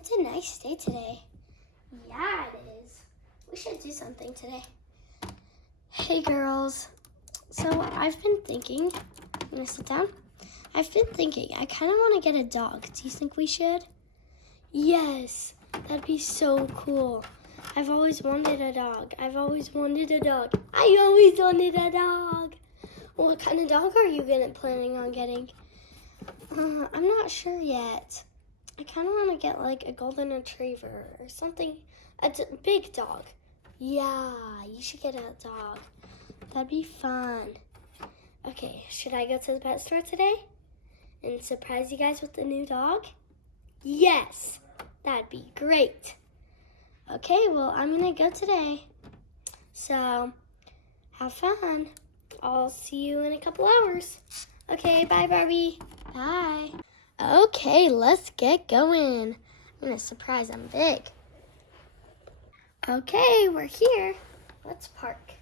It's a nice day today. Yeah, it is. We should do something today. Hey, girls. So I've been thinking, I'm going to sit down. I've been thinking, I kind of want to get a dog. Do you think we should? Yes, that'd be so cool. I've always wanted a dog. I always wanted a dog. What kind of dog are you planning on getting? I'm not sure yet. I kind of want to get like a golden retriever or something, big dog. Yeah, you should get a dog. That'd be fun. Okay, should I go to the pet store today and surprise you guys with the new dog? Yes, that'd be great. Okay, well, I'm gonna go today. So, have fun. I'll see you in a couple hours. Okay, bye, Barbie. Bye. Okay, let's get going. I'm gonna surprise them big. Okay, we're here. Let's park.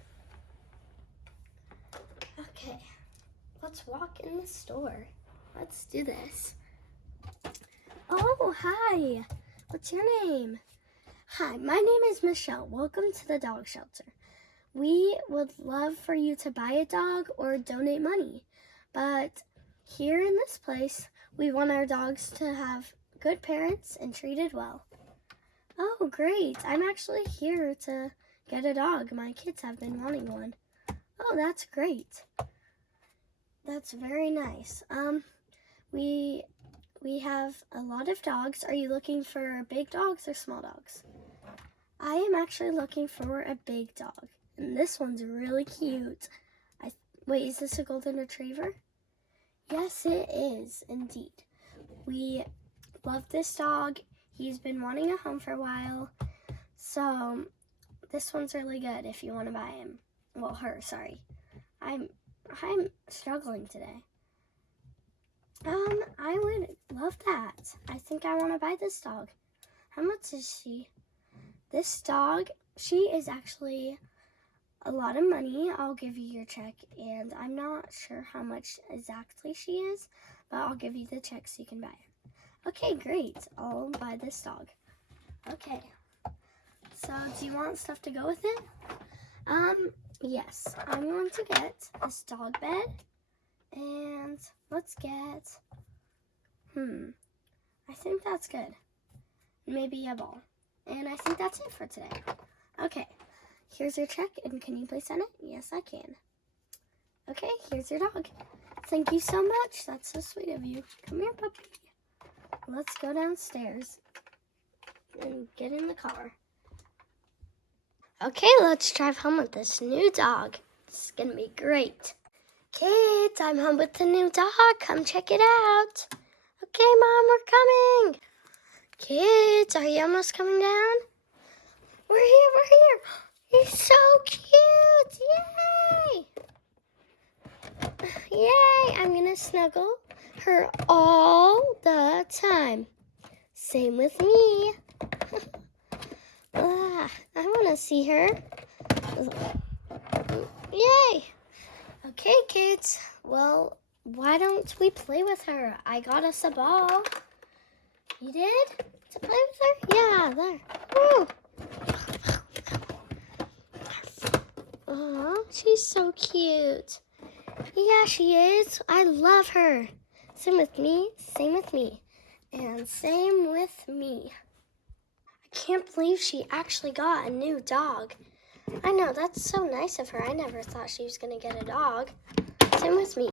Okay, let's walk in the store. Let's do this. Oh, hi. What's your name? Hi, my name is Michelle. Welcome to the dog shelter. We would love for you to buy a dog or donate money. But here in this place, we want our dogs to have good parents and treated well. Oh, great. I'm actually here to get a dog. My kids have been wanting one. Oh, that's great. That's very nice. We have a lot of dogs. Are you looking for big dogs or small dogs? I am actually looking for a big dog. And this one's really cute. Wait, is this a golden retriever? Yes, it is, indeed. We love this dog. He's been wanting a home for a while. So, this one's really good if you want to buy him. Well, her, sorry. I'm struggling today. I would love that. I think I want to buy this dog. How much is she? This dog, she is actually a lot of money. I'll give you your check, and I'm not sure how much exactly she is, but I'll give you the check so you can buy it. Okay, great. I'll buy this dog. Okay. So, do you want stuff to go with it? Yes. I'm going to get this dog bed, and let's get, I think that's good. Maybe a ball. And I think that's it for today. Okay. Here's your check, and can you please sign it? Yes, I can. Okay, here's your dog. Thank you so much. That's so sweet of you. Come here, puppy. Let's go downstairs and get in the car. Okay, let's drive home with this new dog. It's gonna be great. Kids, I'm home with the new dog. Come check it out. Okay, Mom, we're coming. Kids, are you almost coming down? We're here. He's so cute! Yay! Yay! I'm gonna snuggle her all the time. Same with me. I wanna see her. Yay! Okay, kids. Well, why don't we play with her? I got us a ball. You did? To play with her? Yeah, there. Woo! Oh, she's so cute. Yeah, she is. I love her. Same with me, and same with me. I can't believe she actually got a new dog. I know, that's so nice of her. I never thought she was going to get a dog. Same with me.